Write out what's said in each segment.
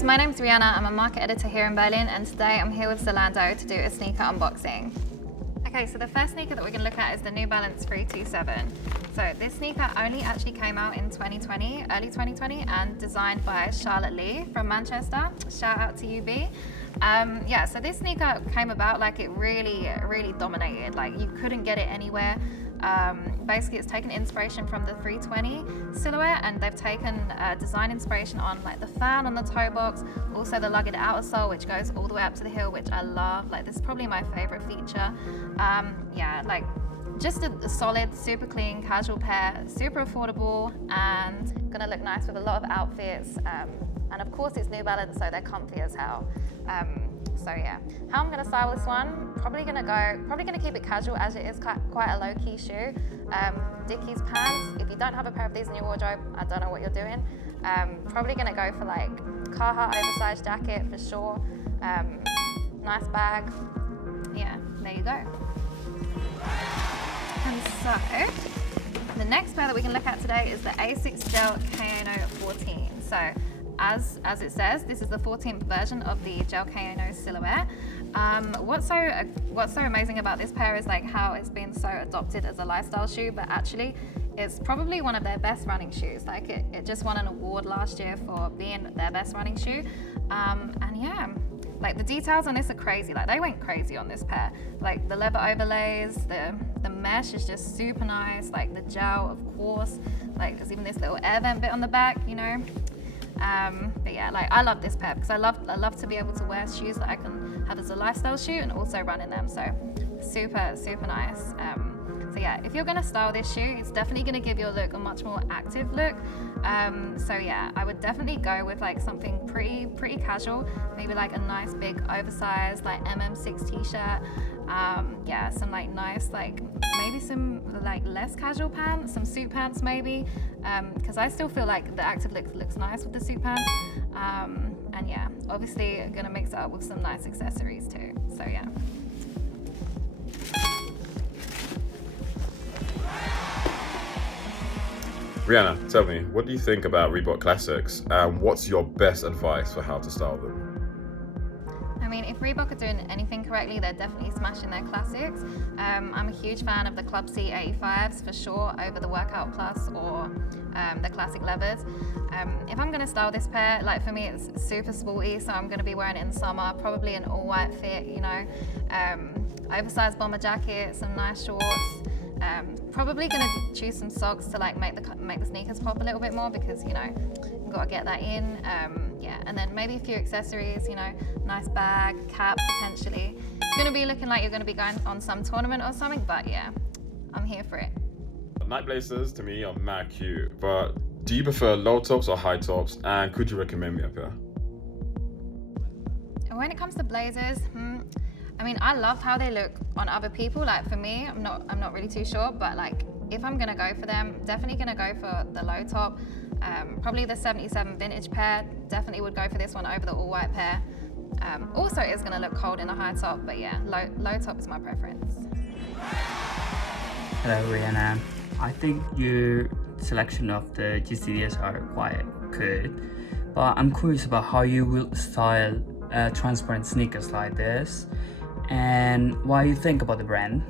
guys, my name's Rhianna. I'm a market editor here in Berlin, and today I'm here with Zalando to do a sneaker unboxing. Okay, so the first sneaker that we're going to look at is the New Balance 327. So this sneaker only actually came out in 2020, early 2020, and designed by Charlotte Lee from Manchester. Shout out to you, B. Yeah, so this sneaker came about like it really dominated. Like you couldn't get it anywhere. Basically, it's taken inspiration from the 320 silhouette, and they've taken design inspiration on like the fan on the toe box, also the lugged outer sole, which goes all the way up to the heel, which I love. Like this is probably my favorite feature. Yeah, like just a solid, super clean, casual pair, super affordable, and gonna look nice with a lot of outfits. And of course, it's New Balance, so they're comfy as hell. So yeah, how I'm gonna style this one, probably gonna keep it casual as it is quite a low-key shoe. Dickies pants. If you don't have a pair of these in your wardrobe, I don't know what you're doing. Probably gonna go for like Carhartt oversized jacket for sure. Nice bag. Yeah, there you go. And so, the next pair that we can look at today is the Asics Gel-Kayano 14. So, as it says, this is the 14th version of the Gel-Kayano silhouette. What's so amazing about this pair is like how it's been so adopted as a lifestyle shoe, but actually it's probably one of their best running shoes. Like it just won an award last year for being their best running shoe. And yeah, like the details on this are crazy. Like they went crazy on this pair. Like the leather overlays, the mesh is just super nice. Like the gel, of course. Like there's even this little air vent bit on the back, you know. But yeah, like I love this pair because I love to be able to wear shoes that I can have as a lifestyle shoe and also run in them. So super nice. So yeah, if you're gonna style this shoe, it's definitely gonna give your look a much more active look. So yeah, I would definitely go with like something pretty casual, maybe like a nice big oversized like MM6 t-shirt. Yeah, some like nice like maybe some like less casual pants, some suit pants maybe, because I still feel like the active look looks nice with the suit pants. And yeah, obviously gonna mix it up with some nice accessories too. So yeah. Rhianna, tell me, what do you think about Reebok Classics, and what's your best advice for how to style them? I mean, if Reebok are doing anything correctly, they're definitely smashing their classics. I'm a huge fan of the Club C 85s for sure over the Workout Plus or the classic leathers. If I'm going to style this pair, like for me it's super sporty, so I'm going to be wearing it in summer, probably an all white fit, you know, oversized bomber jacket, some nice shorts. Probably gonna choose some socks to like make the sneakers pop a little bit more because you know you've got to get that in. Yeah, and then maybe a few accessories, you know, nice bag, cap potentially. You're gonna be looking like you're gonna be going on some tournament or something, but yeah, I'm here for it. Night blazers to me are mad cute, but do you prefer low tops or high tops? And could you recommend me a pair? When it comes to blazers, I mean, I love how they look on other people. Like for me, I'm not really too sure, but like if I'm gonna go for them, definitely gonna go for the low top. Probably the 77 vintage pair. Definitely would go for this one over the all white pair. Also, it is gonna look cold in a high top, but yeah, low top is my preference. Hello, Rhianna. I think your selection of the GCDS are quite good, but I'm curious about how you will style transparent sneakers like this, and what you think about the brand.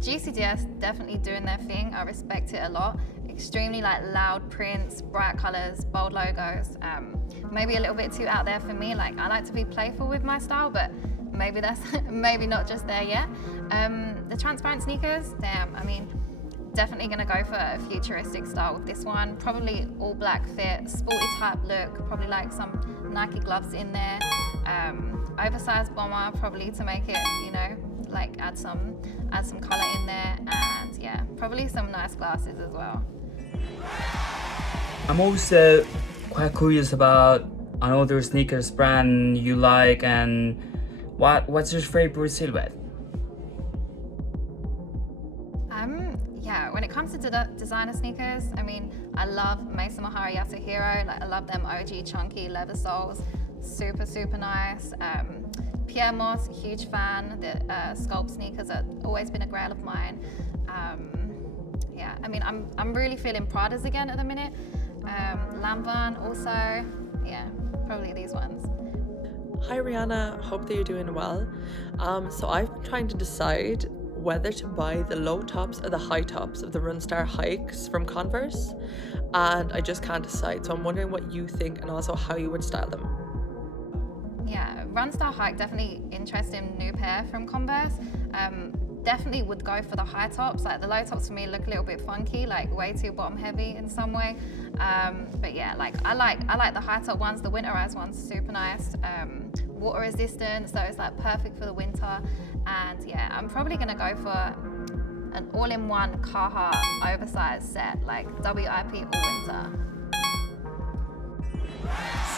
GCDS definitely doing their thing. I respect it a lot. Extremely like loud prints, bright colors, bold logos. Maybe a little bit too out there for me. Like I like to be playful with my style, but maybe that's maybe not just there yet. The transparent sneakers, damn. I mean, definitely gonna go for a futuristic style with this one. Probably all black fit, sporty type look. Probably like some Nike gloves in there. Oversized bomber, probably to make it, you know, like add some color in there, and yeah, probably some nice glasses as well. I'm also quite curious about another sneakers brand you like, and what's your favorite silhouette? Yeah, when it comes to designer sneakers, I mean, I love Mason Mahara Yasuhiro. Like I love them OG chunky leather soles, super nice. Pierre Moss, huge fan. The sculpt sneakers have always been a grail of mine. Yeah, I mean, I'm really feeling Pradas again at the minute. Lanvin also. Yeah, probably these ones. Hi Rhianna, hope that you're doing well. So I've been trying to decide whether to buy the low tops or the high tops of the Runstar hikes from Converse, and I just can't decide. So I'm wondering what you think and also how you would style them. Yeah, Runstar Hike, definitely interesting new pair from Converse. Definitely would go for the high tops. Like the low tops for me look a little bit funky, like way too bottom heavy in some way. But yeah, like I like the high top ones. The winterized ones super nice. Water resistant, so it's like perfect for the winter. And yeah, I'm probably gonna go for an all-in-one Carhartt oversized set, like WIP all winter.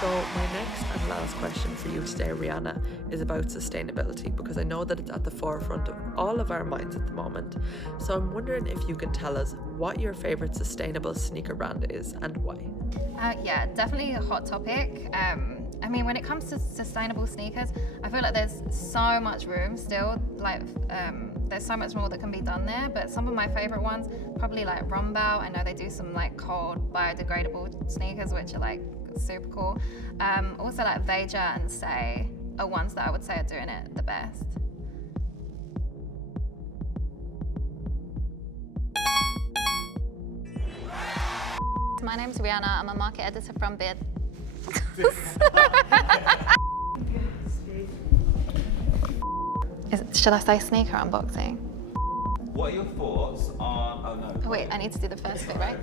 So my next and last question for you today, Rhianna, is about sustainability, because I know that it's at the forefront of all of our minds at the moment. So I'm wondering if you can tell us what your favorite sustainable sneaker brand is and why. Yeah, definitely a hot topic. I mean, when it comes to sustainable sneakers, I feel like there's so much room still. Like, there's so much more that can be done there. But some of my favorite ones, probably like Rombauer. I know they do some like cold biodegradable sneakers, which are like super cool. Also like Veja and Say are ones that I would say are doing it the best. My name's Rhianna. I'm a market editor from Bid. Should I say sneaker unboxing? What are your thoughts on... Oh no. Wait, I need to do the first bit, right?